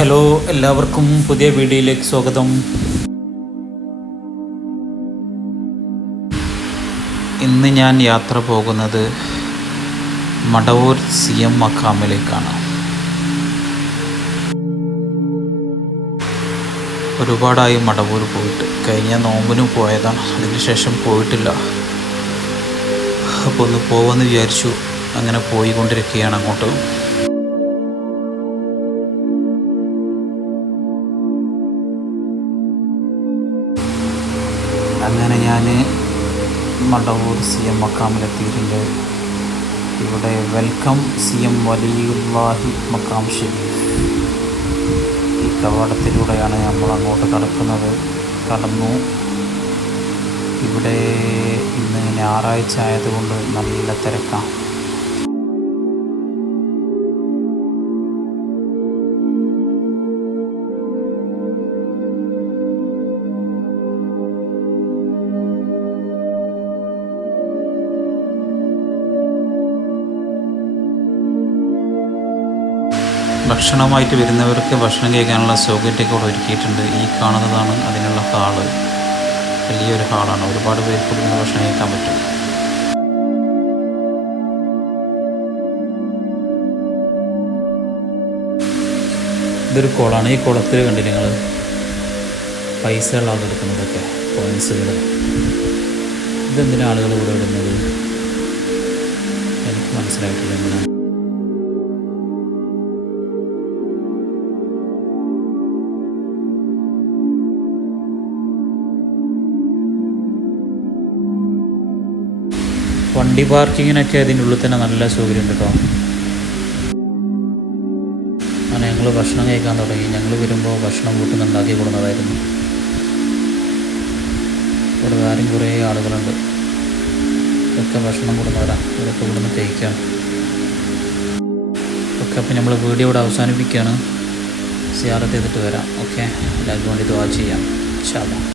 Hello, എല്ലാവർക്കും പുതിയ വീഡിയോയിലേക്ക് സ്വാഗതം. ഇന്ന് ഞാൻ യാത്ര പോകുന്നത് മടവൂർ CM മഖാമിലേക്കാണ്. ഒരുപാടായി മടവൂർ പോയിട്ട്. കഴിഞ്ഞ നോമ്പിനും പോയതാണ്, അതിനുശേഷം പോയിട്ടില്ല. അപ്പോൾ ഒന്ന് പോകാമെന്ന് വിചാരിച്ചു. അങ്ങനെ പോയിക്കൊണ്ടിരിക്കുകയാണ് അങ്ങോട്ട്. അങ്ങനെ ഞാൻ മടവൂർ CM മഖാമിലെത്തിയിട്ടുണ്ട്. ഇവിടെ വെൽക്കം CM വലിയുല്ലാഹി മഖാം ഷരീഫ്. ഈ കവാടത്തിലൂടെയാണ് നമ്മൾ അങ്ങോട്ട് കടന്നു. ഇവിടെ ഇന്ന് ഞായറാഴ്ച ആയതുകൊണ്ട് നല്ല തിരക്കാണ്. ഭക്ഷണമായിട്ട് വരുന്നവർക്ക് ഭക്ഷണം കഴിക്കാനുള്ള സൗകര്യമൊക്കെ ഇവിടെ ഒരുക്കിയിട്ടുണ്ട്. ഈ കാണുന്നതാണ് അതിനുള്ള ഹാള്. വലിയൊരു ഹാളാണ്. ഒരുപാട് പേർക്ക് കൊടുക്കുന്ന ഭക്ഷണം കഴിക്കാൻ പറ്റും. ഇതൊരു കുളമാണ്. ഈ കുളത്തിൽ കണ്ടില്ല നിങ്ങൾ പൈസകളാണ് എടുക്കുന്നതൊക്കെ, കോയിൻസുകൾ. ഇതെന്തിനാണ് ആളുകൾ ഇവിടെ ഇടുന്നത് എനിക്ക് മനസ്സിലായിട്ടില്ല. എന്തിനാണ് വണ്ടി പാർക്കിങ്ങിനൊക്കെ അതിൻ്റെ ഉള്ളിൽ തന്നെ നല്ല സൗകര്യം ഉണ്ട് കേട്ടോ. അങ്ങനെ ഞങ്ങൾ ഭക്ഷണം കഴിക്കാൻ തുടങ്ങി. ഞങ്ങൾ വരുമ്പോൾ ഭക്ഷണം വീട്ടിൽ നിന്ന് ഉണ്ടാക്കി കൊടുക്കുന്നതായിരുന്നു. ഇവിടെ വേറെയും കുറേ ആളുകളുണ്ട്. ഇതൊക്കെ ഭക്ഷണം കൊടുക്കുന്നവരാണ്. ഇവരൊക്കെ ഇവിടെ നിന്ന് കഴിക്കാം. ഓക്കെ, അപ്പോൾ നമ്മൾ വീഡിയോ ഇവിടെ അവസാനിപ്പിക്കുകയാണ്. സിയാറത്ത് ചെയ്തിട്ട് വരാം. ഓക്കെ, എല്ലാവർക്കും വേണ്ടി ദുആ ചെയ്യാം ഇൻഷാ അല്ലാഹ്.